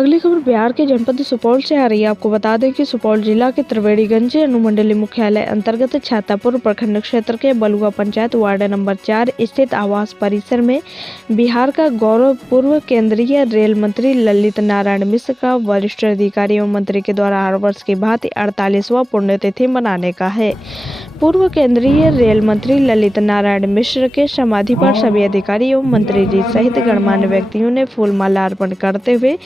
अगली खबर बिहार के जनपद सुपौल से आ रही है। आपको बता दें कि सुपौल जिला के त्रिवेणीगंज अनुमंडलीय मुख्यालय अंतर्गत छातापुर प्रखंड क्षेत्र के बलुआ पंचायत वार्ड नंबर 4 स्थित आवास परिसर में बिहार का गौरव पूर्व केंद्रीय रेल मंत्री ललित नारायण मिश्र का वरिष्ठ अधिकारी एवं मंत्री के द्वारा हर वर्ष की भांति 48वां पुण्यतिथि मनाने का है। पूर्व केंद्रीय रेल मंत्री ललित नारायण मिश्र के समाधि पर सभी अधिकारी एवं मंत्री जी सहित गणमान्य व्यक्तियों ने फूलमाला अर्पण करते हुए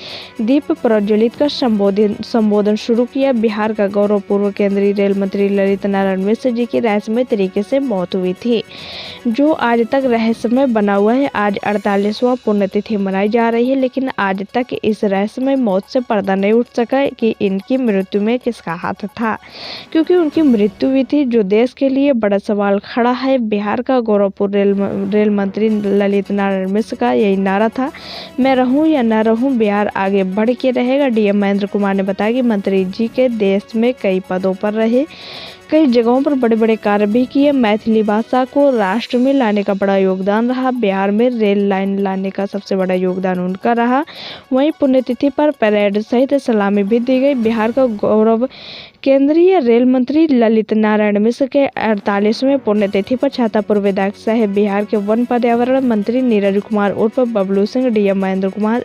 दीप प्रज्वलित कर संबोधन शुरू किया। बिहार का गौरव पूर्व केंद्रीय रेल मंत्री ललित नारायण मिश्र जी की रहस्यमय तरीके से मौत हुई थी, जो आज तक रहस्यमय बना हुआ है। आज 48वां पुण्यतिथि मनाई जा रही है, लेकिन आज तक इस रहस्यमय मौत से पर्दा नहीं उठ सका कि इनकी मृत्यु में किसका हाथ था, क्योंकि उनकी मृत्यु हुई थी। जो देश के लिए बड़ा सवाल खड़ा है। बिहार का गौरव पूर्व रेल मंत्री ललित नारायण मिश्र का यही नारा था, मैं रहूं या न रहूं, बिहार आगे बढ़ के रहेगा। डीएम महेंद्र कुमार ने बताया कि मंत्री जी के देश में कई पदों पर रहे, कई जगहों पर बड़े बड़े कार्य भी किए। मैथिली भाषा को राष्ट्र में लाने का बड़ा योगदान रहा। बिहार में रेल लाइन लाने का सबसे बड़ा योगदान उनका रहा। वहीं पुण्यतिथि पर परेड सहित सलामी भी दी गई। बिहार का गौरव केंद्रीय रेल मंत्री ललित नारायण मिश्र के 48वें पुण्यतिथि पर छातापुर विधायक सह बिहार के वन पर्यावरण मंत्री नीरज कुमार उर्फ Bablu Singh, DM Mahendra Kumar,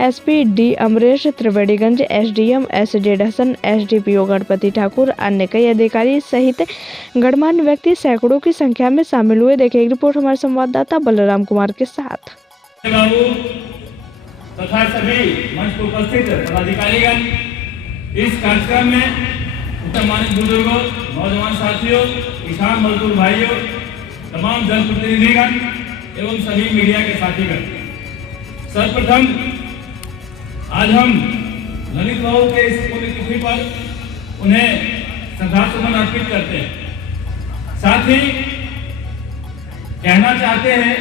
SP D Amresh, Triveniganj SDM SZ Hasan, SDPO Ganpati Thakur, अन्य कई अधिकारी सहित गणमान्य व्यक्ति सैकड़ों की संख्या में शामिल हुए। देखिए एक रिपोर्ट हमारे संवाददाता बलराम कुमार के साथ। तथा सभी मंच पर उपस्थित पदाधिकारीगण, इस कार्यक्रम में सम्मानित बुजुर्गों, नौजवान साथियों, किसान मजदूर भाइयों, तमाम जनप्रतिनिधिगण एवं सभी मीडिया के साथीगण, सर्वप्रथम आज हम ललित बाबू के इस पुण्यतिथि पर उन्हें श्रद्धासुमन अर्पित करते हैं। साथ ही कहना चाहते हैं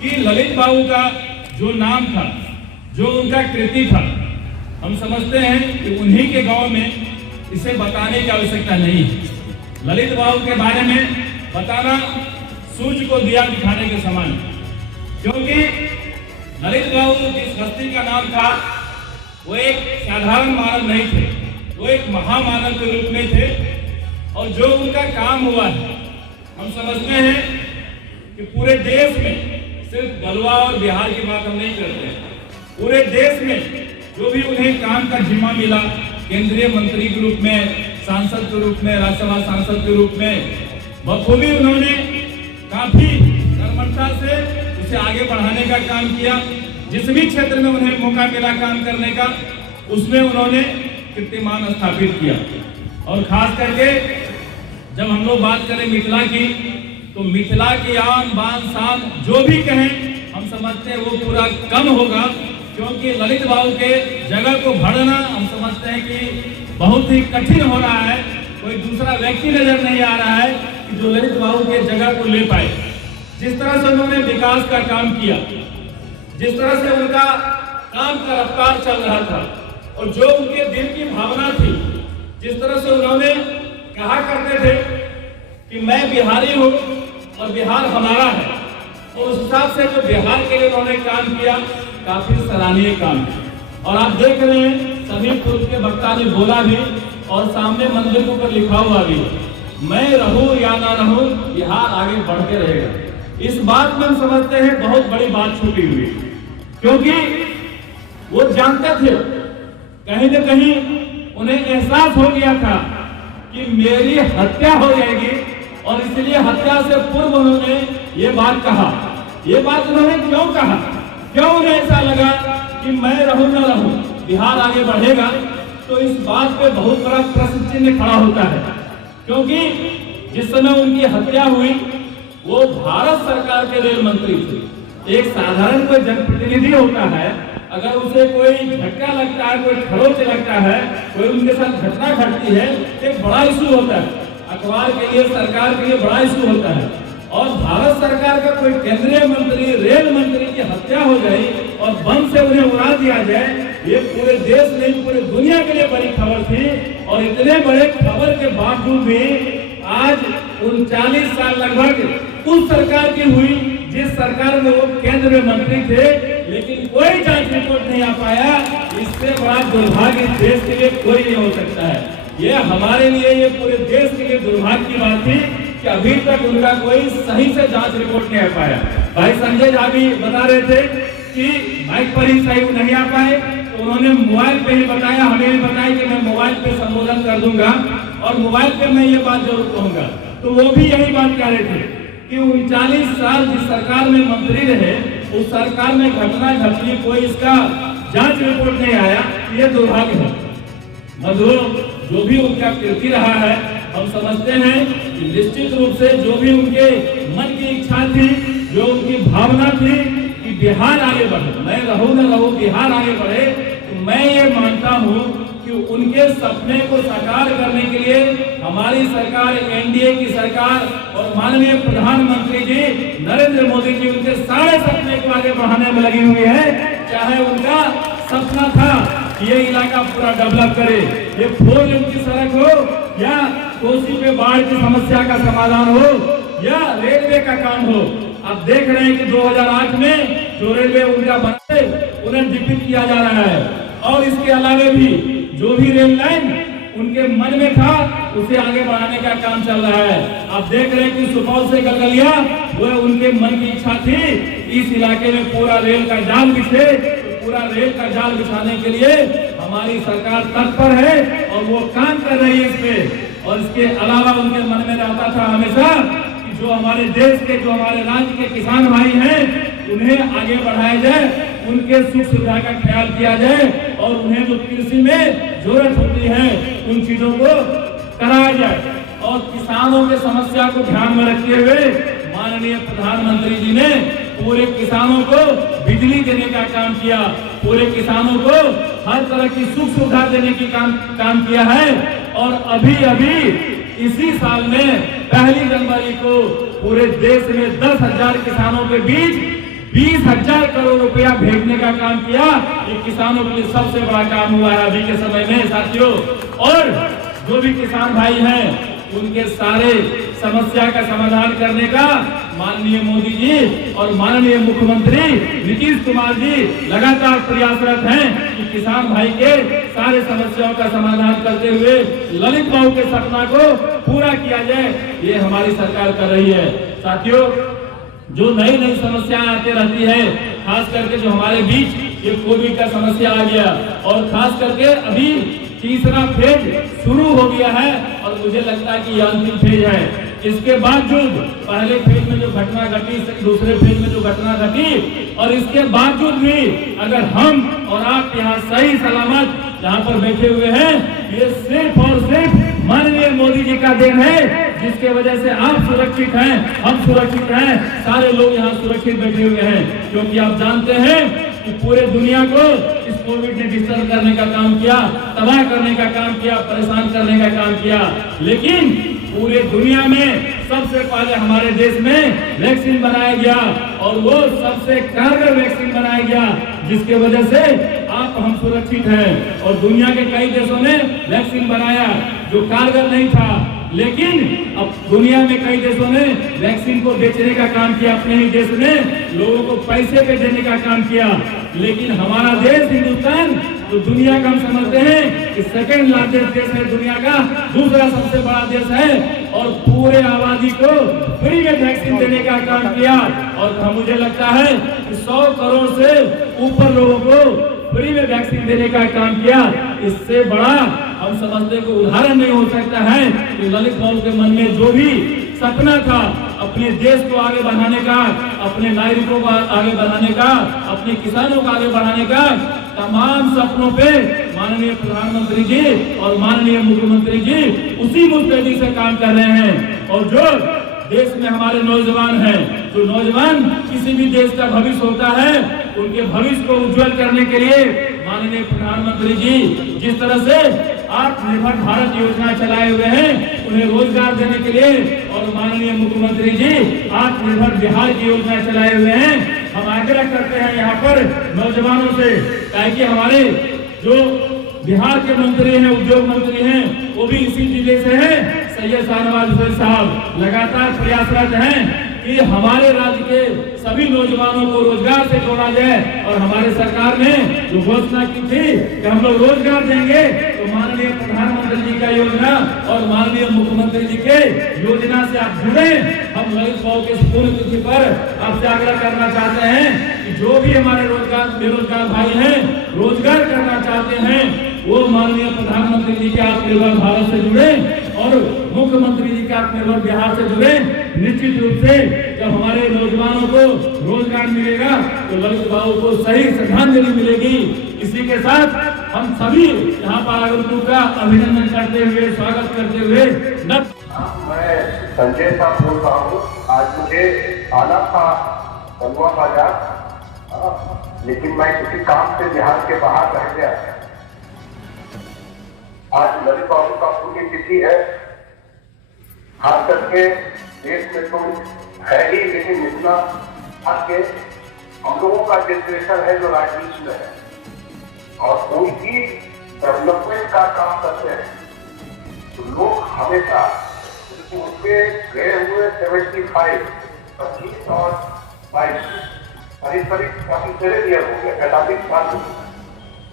कि ललित बाबू का जो नाम था, जो उनका कृति था, हम समझते हैं कि उन्हीं के गांव में इसे बताने की आवश्यकता नहीं है। ललित बाबू के बारे में बताना सूर्य को दिया दिखाने के समान, क्योंकि ललित बाबू जिस हस्ती का नाम था वो एक साधारण मानव नहीं थे, वो एक महामानव के रूप में थे। और जो उनका काम हुआ है, हम समझते हैं कि पूरे देश में, सिर्फ बलुआ और बिहार की बात हम नहीं करते हैं, पूरे देश में जो भी उन्हें काम का जिम्मा मिला, केंद्रीय मंत्री के रूप में, सांसद के रूप में, राज्यसभा सांसद के रूप में, बखूबी उन्होंने काफी कर्मठता से उसे आगे बढ़ाने का काम किया। जिस भी क्षेत्र में उन्हें मौका मिला काम करने का, उसमें उन्होंने कीर्तिमान स्थापित किया। और खास करके जब हम लोग बात करें मिथिला की, तो मिथिला की आन बान शान जो भी कहें, हम समझते हैं वो पूरा कम होगा, क्योंकि ललित बाबू के जगह को भरना हम समझते हैं कि बहुत ही कठिन हो रहा है। कोई दूसरा व्यक्ति नजर नहीं आ रहा है कि जो ललित बाबू के जगह को ले पाए। जिस तरह से उन्होंने विकास का काम किया, जिस तरह से उनका काम का रफ्तार चल रहा था, और जो उनके दिल की भावना थी, जिस तरह से उन्होंने कहा करते थे कि मैं बिहारी हूँ और बिहार हमारा है, और उस हिसाब से जो बिहार के लिए उन्होंने काम किया, काफी सराहनीय काम है। और आप देख रहे हैं सभी पूर्व के वक्ता ने बोला भी, और सामने मंदिर के ऊपर लिखा हुआ भी, मैं रहूं या ना रहूं, बिहार आगे बढ़ते रहेगा। इस बात में हम समझते हैं बहुत बड़ी बात छुपी हुई, क्योंकि वो जानते थे, कहीं न कहीं उन्हें एहसास हो गया था कि मेरी हत्या हो जाएगी, और इसलिए हत्या से पूर्व उन्होंने ये बात कहा। ये बात उन्होंने क्यों कहा, क्यों उन्हें ऐसा लगा कि मैं रहूं न रहूं, बिहार आगे बढ़ेगा? तो इस बात पे बहुत बड़ा प्रश्न चिन्ह खड़ा होता है, क्योंकि जिस समय उनकी हत्या हुई, वो भारत सरकार के रेल मंत्री थे। एक साधारण कोई जनप्रतिनिधि होता है, अगर उसे कोई झटका लगता है, कोई खरोच लगता है, कोई उनके साथ घटना घटती है, एक बड़ा इशू होता है, अखबार के लिए, सरकार के लिए बड़ा इशू होता है। और भारत सरकार का कोई केंद्रीय मंत्री, रेल मंत्री की हत्या हो जाए और बम से उन्हें उड़ा दिया जाए, ये पूरे देश नहीं पूरे दुनिया के लिए बड़ी खबर थी। और इतने बड़े खबर के बावजूद भी आज 39 साल लगभग उस सरकार की हुई जिस सरकार में वो केंद्र में मंत्री थे, लेकिन कोई जांच रिपोर्ट नहीं आ पाया। इससे बड़ा दुर्भाग्य इस देश के लिए कोई नहीं हो सकता है। ये हमारे लिए, ये पूरे देश के लिए दुर्भाग्य की बात थी कि अभी तक उनका कोई सही से जांच रिपोर्ट नहीं आ पाया। भाई संजय झा भी बता रहे थे कि माइक पर ही सही नहीं आ पाए, तो उन्होंने मोबाइल पे ही बताया, हमें भी बताया कि मैं मोबाइल पे संबोधन कर दूंगा और मोबाइल पे मैं ये बात जरूर कहूंगा। तो वो भी यही बात कह रहे थे कि 39 साल जिस सरकार में मंत्री रहे, उस सरकार में घटना घटी, कोई इसका जांच रिपोर्ट नहीं आया। ये दुर्भाग्य है। मधुर जो भी उनका कीर्ति रहा है, हम समझते हैं कि निश्चित रूप से जो भी उनके मन की इच्छा थी, जो उनकी भावना थी कि बिहार आगे बढ़े, मैं रहूं न रहूं बिहार आगे बढ़े, तो मैं ये मानता हूं कि उनके सपने को साकार करने के लिए हमारी सरकार, एनडीए की सरकार और माननीय प्रधानमंत्री जी नरेंद्र मोदी जी उनके सारे सपने को आगे बढ़ाने में लगी हुई है। चाहे उनका सपना था ये इलाका पूरा डेवलप करे, ये 4 लेन की सड़क हो या कोसी पे बाढ़ की समस्या का समाधान हो या रेलवे का काम हो। आप देख रहे हैं कि 2008 में जो रेलवे उनका बना उन्हें डिपिट किया जा रहा है, और इसके अलावा भी जो भी रेल लाइन उनके मन में था उसे आगे बढ़ाने का काम चल रहा है। आप देख रहे हैं कि सुपौल से गलगलिया वो उनके मन की इच्छा थी इस इलाके में पूरा रेल का जाल बिछे। पूरा रेल का जाल बिछाने के लिए हमारी सरकार तत्पर है और वो काम कर रही है इस पे। और इसके अलावा उनके मन में रहता था हमेशा कि जो हमारे देश के, जो हमारे राज्य के किसान भाई हैं, उन्हें आगे बढ़ाया जाए, उनके सुख सुविधा का ख्याल किया जाए और उन्हें जो कृषि में जरूरत होती है उन चीजों को कराया जाए। और किसानों के समस्या को ध्यान में रखते हुए माननीय प्रधानमंत्री जी ने पूरे किसानों को बिजली देने का काम किया, पूरे किसानों को हर तरह की सुख सुविधा देने की काम किया है। और अभी इसी साल में 1 जनवरी को पूरे देश में 10,000 किसानों के बीच 20,000 करोड़ रुपया भेजने का काम किया। ये किसानों के लिए सबसे बड़ा काम हुआ है अभी के समय में साथियों। और जो भी किसान भाई हैं उनके सारे समस्या का समाधान करने का माननीय मोदी जी और माननीय मुख्यमंत्री नीतीश कुमार जी लगातार प्रयासरत हैं कि किसान भाई के सारे समस्याओं का समाधान करते हुए ललित बाबू के सपना को पूरा किया जाए, ये हमारी सरकार कर रही है। साथियों, जो नई नई समस्याएं आती रहती है, खास करके जो हमारे बीच ये कोविड का समस्या आ गया और खास करके अभी तीसरा फेज शुरू हो गया है और मुझे लगता है कि यह अंतिम फेज है। इसके बावजूद पहले फेज में जो घटना घटी, दूसरे फेज में जो घटना घटी, और इसके बावजूद भी अगर हम और आप यहाँ सही सलामत जहाँ पर बैठे हुए हैं, ये सिर्फ और सिर्फ माननीय मोदी जी का देन है, जिसके वजह से आप सुरक्षित हैं, हम सुरक्षित हैं, सारे लोग यहाँ सुरक्षित बैठे हुए हैं। क्योंकि आप जानते हैं कि पूरे दुनिया को इस कोविड ने डिस्टर्ब करने का काम किया, तबाह करने का काम किया, परेशान करने का काम किया, लेकिन पूरे दुनिया में सबसे पहले हमारे देश में वैक्सीन बनाया गया और वो सबसे कारगर वैक्सीन बनाया गया, जिसके वजह से आप हम सुरक्षित हैं। और दुनिया के कई देशों ने वैक्सीन बनाया जो कारगर नहीं था, लेकिन अब दुनिया में कई देशों ने वैक्सीन को बेचने का काम किया, अपने ही देश में लोगों को पैसे पे देने का काम किया। लेकिन हमारा देश हिंदुस्तान तो दुनिया का हम समझते हैं कि सेकेंड लार्जेस्ट देश है, दुनिया का दूसरा सबसे बड़ा देश है, और पूरे आबादी को फ्री में वैक्सीन देने का काम किया। और मुझे लगता है कि 100 करोड़ से ऊपर लोगों को फ्री में वैक्सीन देने का काम किया। इससे बड़ा हम समझते को उदाहरण नहीं हो सकता है कि ललित बाबू के मन में जो भी सपना था अपने देश को आगे बढ़ाने का, अपने नागरिकों को आगे बढ़ाने का, अपने किसानों को आगे बढ़ाने का, तमाम सपनों पे माननीय प्रधानमंत्री जी और माननीय मुख्यमंत्री जी उसी मुस्तैदी से काम कर रहे हैं। और जो देश में हमारे नौजवान हैं, जो नौजवान किसी भी देश का भविष्य होता है, उनके भविष्य को उज्जवल करने के लिए माननीय प्रधानमंत्री जी जिस तरह से आत्मनिर्भर भारत योजना चलाए हुए हैं, उन्हें रोजगार देने के लिए, और माननीय मुख्यमंत्री जी आत्मनिर्भर बिहार की योजना चलाए हुए हैं। हम आग्रह करते हैं यहाँ पर नौजवानों से, ताकि हमारे जो बिहार के मंत्री हैं, उद्योग मंत्री हैं, वो भी इसी जिले से हैं, सैयद शाहनवाज हुसैन साहब लगातार प्रयासरत हैं कि हमारे राज्य के सभी नौजवानों को रोजगार से जोड़ा जाए। और हमारे सरकार ने जो घोषणा की थी कि हम लोग रोजगार देंगे, तो माननीय प्रधानमंत्री जी का योजना और माननीय मुख्यमंत्री जी के योजना से आप जुड़े। हम ललित बाबू के पुण्यतिथि पर आपसे आग्रह करना चाहते हैं कि जो भी हमारे बेरोजगार भाई हैं, रोजगार करना चाहते हैं, वो माननीय प्रधानमंत्री जी के आत्मनिर्भर भारत से जुड़े और मुख्यमंत्री जी के आत्मनिर्भर बिहार से जुड़े। निश्चित रूप से जब हमारे नौजवानों को रोजगार मिलेगा तो ललित बाबू को सही श्रद्धांजलि मिलेगी। इसी के साथ हम सभी यहाँ पर आगंतुकों का अभिनंदन करते हुए, स्वागत करते हुए मैं संजय साहब बोल रहा हूँ। आज मुझे आना था बलुआ बाजार, लेकिन मैं किसी काम से बिहार के बाहर रह गया। आज ललित बाबू का पुण्यतिथि है। खास करके देश में तो है ही, लेकिन इतना आगे हम लोगों का जनरेशन है जो राजनीति में है और कोई भी डेवलपमेंट का काम करते हैं तो लोग हमेशा उनके गए हुए 25 और 22 करीब काफी चले दिया हो गया, 45 साल हो गए,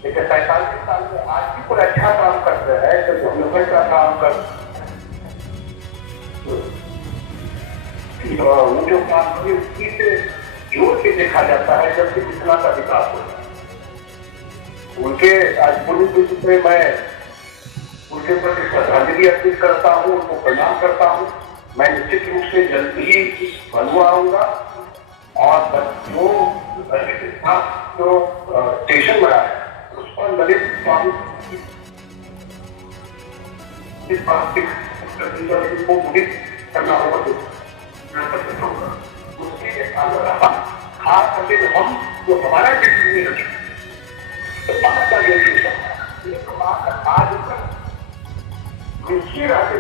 लेकिन 45 साल में आज भी कोई अच्छा काम करते हैं तो डेवलपमेंट का काम कर वो जो काम से जोड़ के देखा जाता है जब से इतना का विकास होता है। उनके आज पुण्यतिथि पे मैं उनके प्रति श्रद्धांजलि अर्पित करता हूँ, उनको प्रणाम करता हूँ। मैं निश्चित रूप से जल्द ही बलुआ आऊंगा और जो स्टेशन बना है उस पर ललित बाबू को उदित करना होगा। उसके खास करके हम जो हमारा तो बात का आज निश्चित है,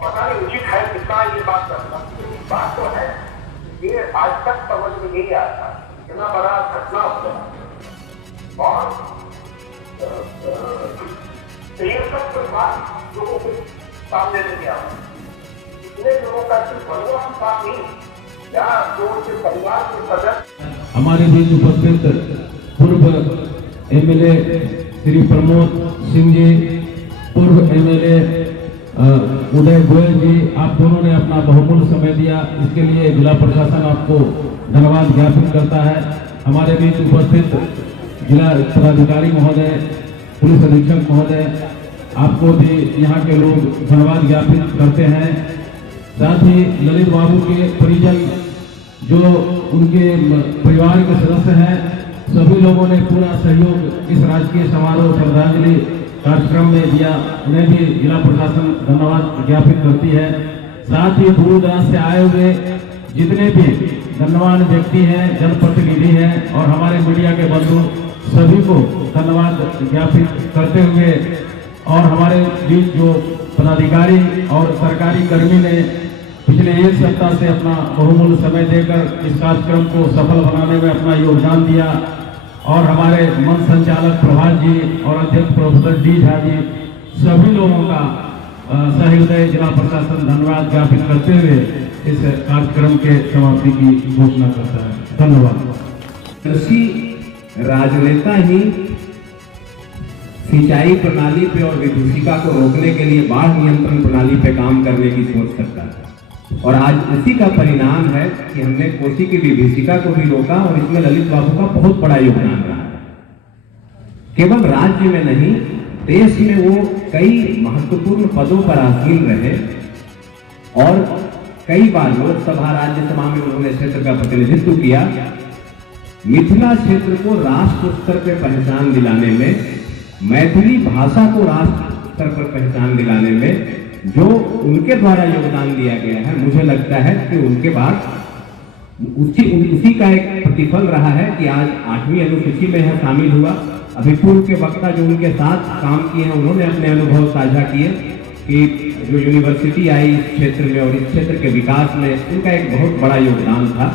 पता नहीं उचित है कितना ये बात करना। बात तो है ये आज तक समझ में नहीं आता, इतना बड़ा घटना होता और ये सब बात लोगों के सामने नहीं आ इतने लोगों का सिर्फ बलुआ बात नहीं, या जो उनके परिवार के सदस्य हमारे बीच उपस्थित पूर्व एमएलए श्री प्रमोद सिंह जी, पूर्व एमएलए उदय गोयल जी, आप दोनों ने अपना बहुमूल्य समय दिया, इसके लिए जिला प्रशासन आपको धन्यवाद ज्ञापित करता है। हमारे बीच उपस्थित जिला पदाधिकारी महोदय, पुलिस अधीक्षक महोदय, आपको भी यहाँ के लोग धन्यवाद ज्ञापित करते हैं। साथ ही ललित बाबू के परिजन जो उनके परिवार के सदस्य हैं, सभी लोगों ने पूरा सहयोग इस राजकीय समारोह श्रद्धांजलि कार्यक्रम में दिया, उन्हें भी जिला प्रशासन धन्यवाद ज्ञापित करती है। साथ ही दूर दराज से आए हुए जितने भी धन्यवाद व्यक्ति हैं, जनप्रतिनिधि हैं और हमारे मीडिया के बंधु, सभी को धन्यवाद ज्ञापित करते हुए और हमारे बीच जो पदाधिकारी और सरकारी कर्मी ने पिछले एक सप्ताह से अपना बहुमूल्य समय देकर इस कार्यक्रम को सफल बनाने में अपना योगदान दिया और हमारे मंच संचालक प्रभात जी और अध्यक्ष प्रोफेसर डी झा जी, सभी लोगों का सहृदय जिला प्रशासन धन्यवाद ज्ञापित करते हुए इस कार्यक्रम के समाप्ति की घोषणा करता है। धन्यवाद। कृषि राजनेता ही सिंचाई प्रणाली पे और विभूषिका को रोकने के लिए बाढ़ नियंत्रण प्रणाली पे काम करने की सोच सकता है और आज उसी का परिणाम है कि हमने कोसी की विभूषिका को भी रोका और इसमें ललित बाबू का बहुत बड़ा योगदान रहा। केवल राज्य में नहीं, देश में वो कई महत्वपूर्ण पदों पर आसीन रहे और कई बार लोकसभा राज्यसभा में उन्होंने क्षेत्र का प्रतिनिधित्व किया। मिथिला क्षेत्र को राष्ट्र स्तर पर पहचान दिलाने में, मैथिली भाषा को राष्ट्र स्तर पर पहचान दिलाने में जो उनके द्वारा योगदान दिया गया है, मुझे लगता है कि उनके बाद उसी का एक प्रतिफल रहा है कि आज 8वीं अनुसूची में यह शामिल हुआ। अभी पूर्व के वक्ता जो उनके साथ काम किए हैं, उन्होंने अपने अनुभव साझा किए कि जो यूनिवर्सिटी आई इस क्षेत्र में और इस क्षेत्र के विकास में उनका एक बहुत बड़ा योगदान था।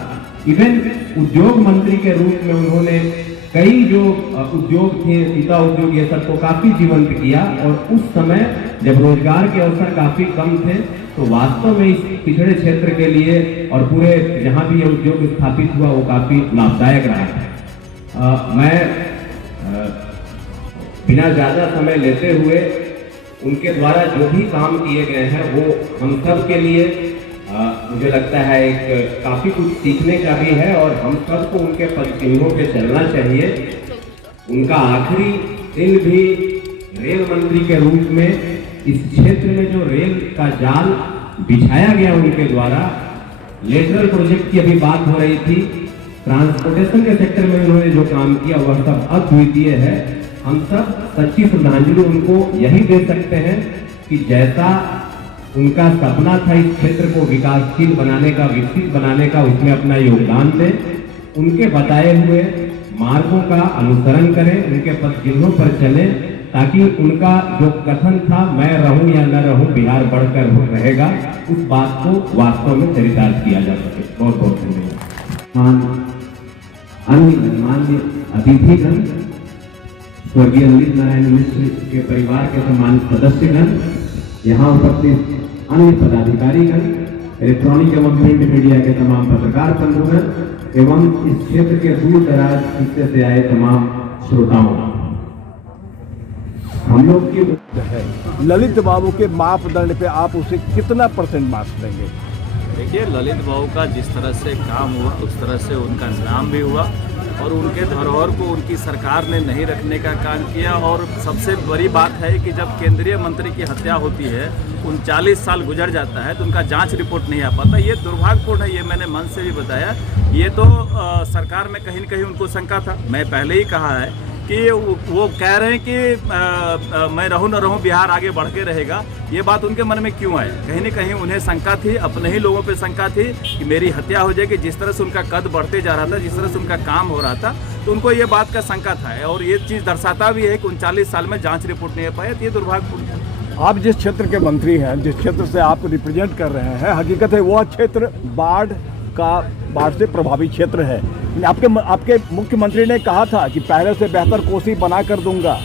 इवन उद्योग मंत्री के रूप में उन्होंने कई जो उद्योग थे, सीता उद्योग, ये सबको काफी जीवंत किया और उस समय जब रोजगार के अवसर काफी कम थे तो वास्तव में इस पिछड़े क्षेत्र के लिए और पूरे जहाँ भी ये उद्योग स्थापित हुआ वो काफी लाभदायक रहा है। मैं बिना ज्यादा समय लेते हुए उनके द्वारा जो भी काम किए गए हैं वो हम सब के लिए मुझे लगता है एक काफी कुछ सीखने का भी है और हम सबको उनके पदचिन्हों पे चलना चाहिए। उनका आखिरी दिन भी रेल मंत्री के रूप में इस क्षेत्र में जो रेल का जाल बिछाया गया उनके द्वारा, लेटरल प्रोजेक्ट की अभी बात हो रही थी, ट्रांसपोर्टेशन के सेक्टर में उन्होंने जो काम किया वह सब अद्वितीय है। हम सब सच्ची श्रद्धांजलि उनको यही दे सकते हैं कि जैसा उनका सपना था इस क्षेत्र को विकासशील बनाने का, विकसित बनाने का, उसमें अपना योगदान दें। उनके बताए हुए मार्गों का अनुसरण करें, उनके पदचिन्हों पर चलें, ताकि उनका जो कथन था मैं रहूं या न रहूं बिहार बढ़कर रहेगा, उस बात को वास्तव में चरितार्थ किया जा सके। बहुत बहुत धन्यवाद। अन्य गणमान्य अतिथिगण, स्वर्गीय ललित नारायण मिश्र के परिवार के सम्मानित सदस्यगण, यहाँ उपस्थित अन्य पदाधिकारीगण, इलेक्ट्रॉनिक एवं प्रिंट मीडिया के तमाम पत्रकार बंधुगण एवं इस क्षेत्र के दूर दराज हिस्से से आए तमाम श्रोताओं, हम लोग की ललित बाबू के मापदंड पे आप उसे कितना % मार्क्स देंगे? देखिए, ललित बाबू का जिस तरह से काम हुआ उस तरह से उनका नाम भी हुआ और उनके धरोहर को उनकी सरकार ने नहीं रखने का काम किया। और सबसे बड़ी बात है कि जब केंद्रीय मंत्री की हत्या होती है, 39 साल गुजर जाता है तो उनका जांच रिपोर्ट नहीं आ पाता। ये दुर्भाग्यपूर्ण है, ये मैंने मन से भी बताया। ये तो सरकार में कहीं न कहीं उनको शंका था। मैं पहले ही कहा है कि वो कह रहे हैं कि मैं रहूं न रहूं बिहार आगे बढ़ के रहेगा। ये बात उनके मन में क्यों आई? कहीं न कहीं उन्हें शंका थी, अपने ही लोगों पे शंका थी कि मेरी हत्या हो जाएगी। जिस तरह से उनका कद बढ़ते जा रहा था, जिस तरह से उनका काम हो रहा था, तो उनको ये बात का शंका था। और ये चीज़ दर्शाता भी है कि 39 साल में जाँच रिपोर्ट नहीं आ पाया। ये दुर्भाग्यपूर्ण है। आप जिस क्षेत्र के मंत्री हैं, जिस क्षेत्र से आप रिप्रेजेंट कर रहे हैं, हकीकत है वह क्षेत्र बाढ़ से प्रभावित क्षेत्र है। आपके मुख्यमंत्री ने कहा था कि पहले से बेहतर कोसी बना कर दूंगा।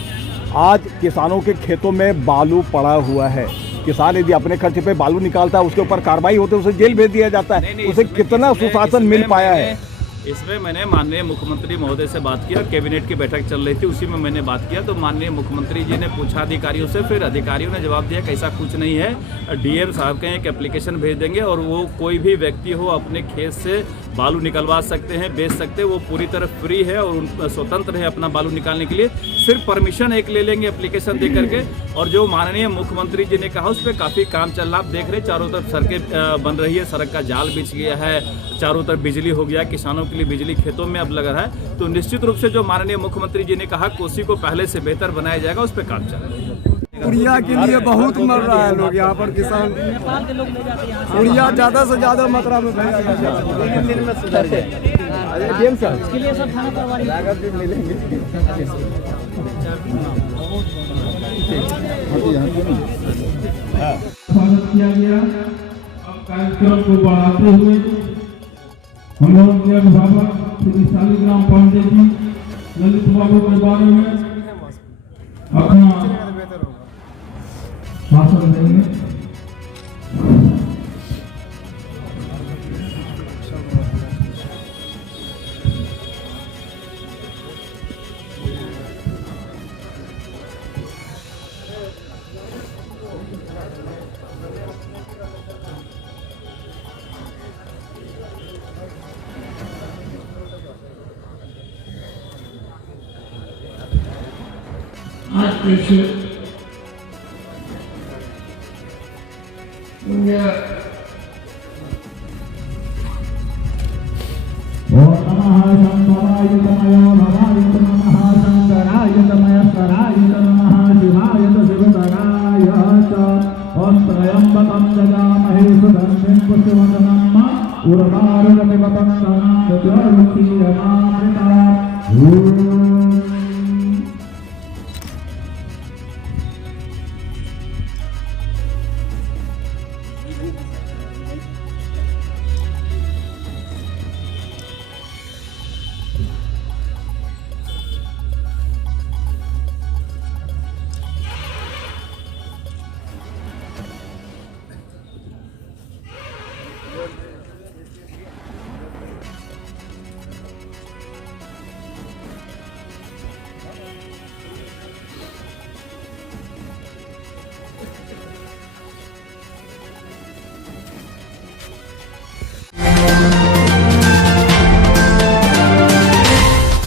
आज किसानों के खेतों में बालू पड़ा हुआ है। किसान यदि अपने खर्चे पे बालू निकालता है, उसके ऊपर कार्रवाई होती है, उसे जेल भेज दिया जाता है। उसे कितना सुशासन मिल पाया है? इसमें मैंने माननीय मुख्यमंत्री महोदय से बात किया, कैबिनेट की बैठक चल रही थी, उसी में मैंने बात किया। तो माननीय मुख्यमंत्री जी ने पूछा अधिकारियों से, फिर अधिकारियों ने जवाब दिया कि ऐसा कुछ नहीं है। डीएम साहब के एक एप्लीकेशन भेज देंगे और वो कोई भी व्यक्ति हो अपने खेत से बालू निकलवा सकते हैं, बेच सकते हैं। वो पूरी तरह फ्री है और स्वतंत्र है अपना बालू निकालने के लिए। सिर्फ परमिशन एक ले लेंगे एप्लीकेशन दे करके। और जो माननीय मुख्यमंत्री जी ने कहा उस पर काफ़ी काम चल रहा। आप देख रहे चारों तरफ सड़कें बन रही है, सड़क का जाल बिछ गया है, चारों तरफ बिजली हो गया, किसानों के लिए बिजली खेतों में अब लग रहा है। तो निश्चित रूप से जो माननीय मुख्यमंत्री जी ने कहा कोसी को पहले से बेहतर बनाया जाएगा, उस पर काम चल रहा है। उड़िया के लिए बहुत मर रहा है लोग यहाँ पर, किसान उड़िया ज़्यादा से ज़्यादा मात्रा में भेजा स्वागत किया गया। अब कार्यक्रम को बढ़ाते हुए हम लोगों के अभिभावक श्री शालिग्राम पांडे जी ललित बाबू के बारे में अपना भाषण देंगे। आज कैसे ओम नमः शंकराय तमय भवाय नमः शंकराय तमयस्कराय नमः शिवाय शिवधराय च ओम त्र्यंबकं जगामहे सुगंधिं पुष्टिवर्धनम् उर्वारुकमिव बन्धनं दद्योरुक्षीयमामृता